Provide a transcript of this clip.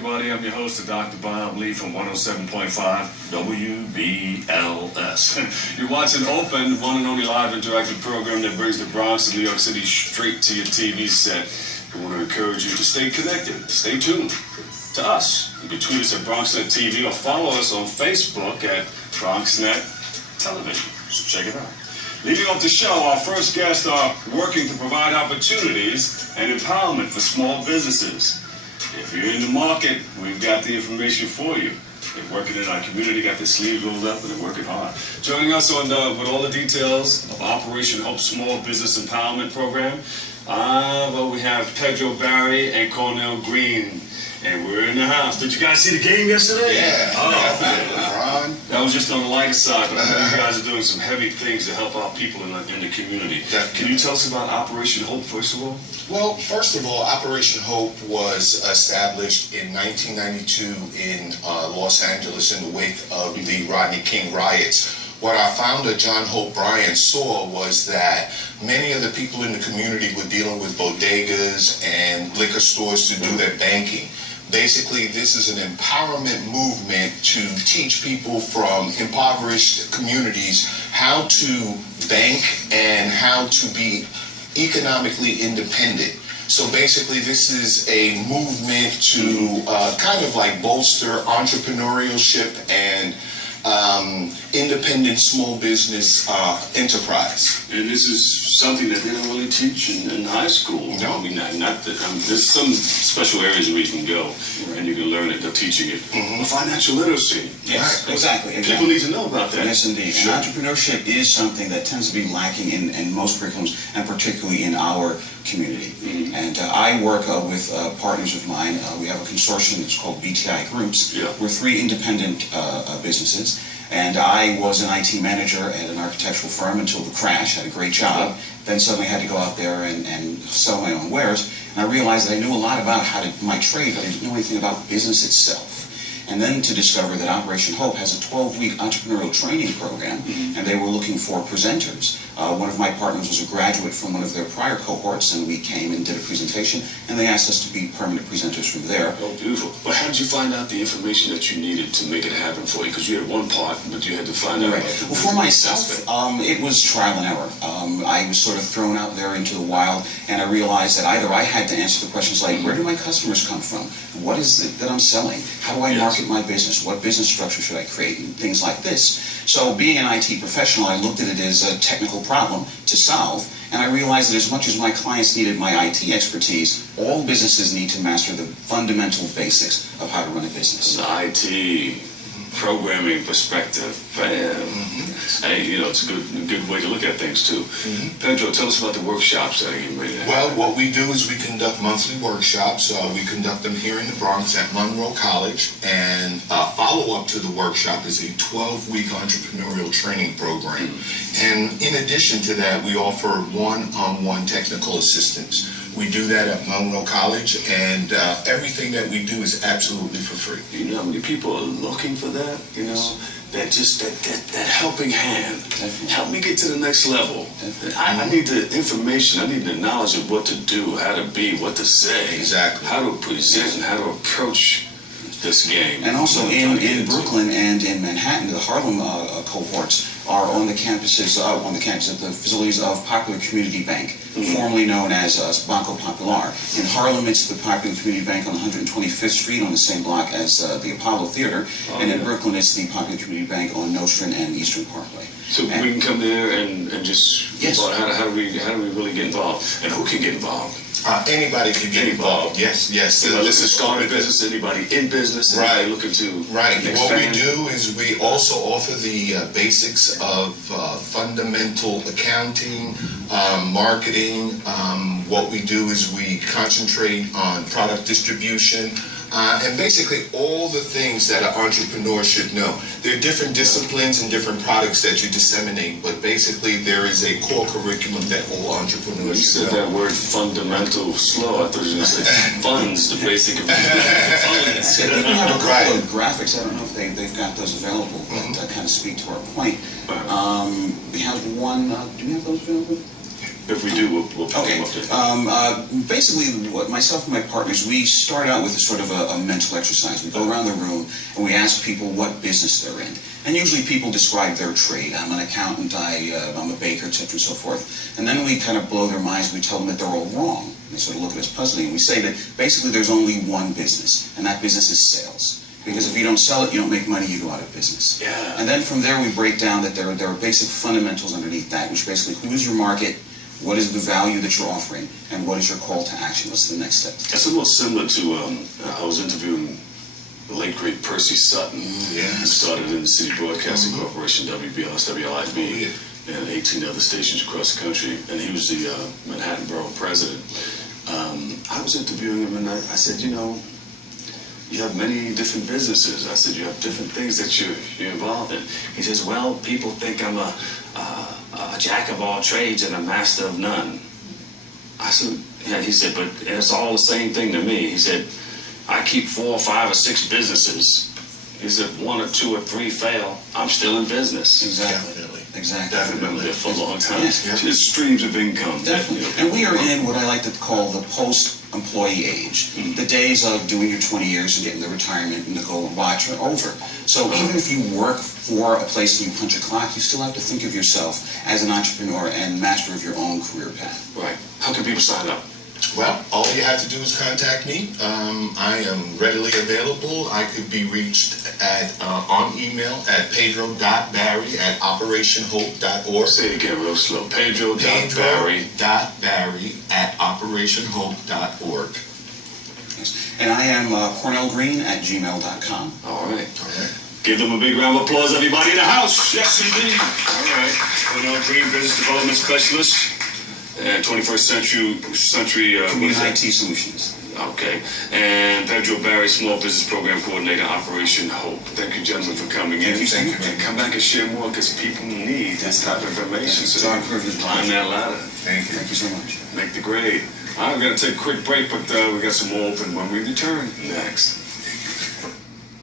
everybody. I'm your host, Dr. Bob Lee from 107.5 WBLS. You're watching Open, one and only live interactive program that brings the Bronx and New York City straight to your TV set. I want to encourage you to stay connected, stay tuned to us. You can tweet us at BronxNet TV or follow us on Facebook at BronxNet Television. So check it out. Leading off the show, our first guests are working to provide opportunities and empowerment for small businesses. If you're in the market, we've got the information for you. They're working in our community, got their sleeves rolled up, and they're working hard. Joining us with all the details of Operation Hope Small Business Empowerment Program, well, we have Pedro Barry and Cornell Green. And we're in the house. Did you guys see the game yesterday? Yeah. That was just on the lighter side, but I know you guys are doing some heavy things to help out people in the community. Definitely. Can you tell us about Operation Hope, first of all? Well, first of all, Operation Hope was established in 1992 in Los Angeles in the wake of the Rodney King riots. What our founder, John Hope Bryant, saw was that many of the people in the community were dealing with bodegas and liquor stores to do their banking. Basically, this is an empowerment movement to teach people from impoverished communities how to bank and how to be economically independent. So basically, this is a movement to kind of like bolster entrepreneurship and independent small business enterprise. And this is something that they don't really teach in high school. No. I mean, not that. There's some special areas where you can go and you can learn it. They're teaching it. But financial literacy. Yes, exactly. People need to know about that. Yes, indeed. Sure. And entrepreneurship is something that tends to be lacking in most curriculums, and particularly in our community. And I work with partners of mine. We have a consortium that's called BTI Groups. Yeah. We're 3 independent businesses. And I was an IT manager at an architectural firm until the crash. Had a great job. Then suddenly had to go out there and sell my own wares. And I realized that I knew a lot about my trade, but I didn't know anything about business itself. And then to discover that Operation Hope has a 12-week entrepreneurial training program, and they were looking for presenters. One of my partners was a graduate from one of their prior cohorts, and we came and did a presentation, and they asked us to be permanent presenters from there. Oh, beautiful. But how did you find out the information that you needed to make it happen for you? Because you had one part, but you had to find out. Right. Well, for myself, it was trial and error. I was sort of thrown out there into the wild, and I realized that either I had to answer the questions like, where do my customers come from? What is it that I'm selling? How do I market my business? What business structure should I create? And things like this. So being an IT professional, I looked at it as a technical problem to solve, and I realized that as much as my clients needed my IT expertise, all businesses need to master the fundamental basics of how to run a business. The IT programming perspective, hey, you know, it's a good way to look at things too. Pedro, tell us about the workshops that are getting ready to happen. Well, what we do is we conduct monthly workshops. We conduct them here in the Bronx at Monroe College, and follow-up to the workshop is a 12-week entrepreneurial training program. And in addition to that, we offer one-on-one technical assistance. We do that at Monroe College, and everything that we do is absolutely for free. You know how many people are looking for that? You know, that just that helping hand. Definitely. Help me get to the next level. I need the information. I need the knowledge of what to do, how to be, what to say, Exactly. how to present, and how to approach this game. And also in Brooklyn and in Manhattan, the Harlem cohorts are on the campuses, at the facilities of Popular Community Bank, formerly known as Banco Popular. In Harlem, it's the Popular Community Bank on 125th Street on the same block as the Apollo Theater. And in Brooklyn, it's the Popular Community Bank on Nostrand and Eastern Parkway. So we can come there and just, Yes. how do we really get involved? And who can get involved? Anybody can get involved. Yes. This is starting a business, anybody in business, Right. anybody looking to Right. expand. What we do is we also offer the basics of fundamental accounting, marketing. What we do is we concentrate on product distribution, and basically all the things that an entrepreneur should know. There are different disciplines and different products that you disseminate, but basically there is a core curriculum that all entrepreneurs You should said know. that word fundamental slow. I thought you were going to say funds, the basic of funds. Yeah, we have a couple of graphics. I don't know if they've got those available that kind of speak to our point. We have one. Do we have those available? If we do, we'll put them up there. Basically, myself and my partners, we start out with a sort of a mental exercise. We go around the room and we ask people what business they're in. And usually people describe their trade. I'm an accountant, I'm a baker, etc. and so forth. And then we kind of blow their minds. We tell them that they're all wrong. They sort of look at us puzzling. And we say that basically there's only one business, and that business is sales. Because if you don't sell it, you don't make money, you go out of business. Yeah. And then from there we break down that there are basic fundamentals underneath that, which basically who is your market, what is the value that you're offering, and what is your call to action? What's the next step? That's a little similar to, I was interviewing the late great Percy Sutton. Yeah. He started in the City Broadcasting Corporation, WBLS, WLIB, and 18 other stations across the country. And he was the Manhattan Borough president. I was interviewing him, and I said, you know, you have many different businesses. I said, you have different things that you're involved in. He says, well, people think I'm a jack of all trades and a master of none. I said, yeah. He said, but it's all the same thing to me. He said, I keep 4 or 5 or 6 businesses. He said, 1 or 2 or 3 fail, I'm still in business. Exactly. Exactly. I've been there for a long time. Yes. Just streams of income. Definitely. And we are in what I like to call the post-employee age. The days of doing your 20 years and getting the retirement and the go and watch are over. So even if you work for a place and you punch a clock, you still have to think of yourself as an entrepreneur and master of your own career path. Right. How can people sign up? Well, all you have to do is contact me. I am readily available. I could be reached on email at pedro.barry@operationhope.org. Say it again real slow. pedro.barry@operationhope.org. Yes. And I am cornellgreen@gmail.com. All right. Give them a big round of applause, everybody in the house. Yes, indeed. All right. Cornell Green, Business Development Specialist. And 21st century Community IT Solutions. Okay. And Pedro Barry, Small Business Program Coordinator, Operation Hope. Thank you, gentlemen, for coming in. Thank you. And come back and share more because people need this type of information. It's So our privilege. climb that ladder. Thank you. Thank you so much. Make the grade. I'm going to take a quick break, but we got some more open when we return next.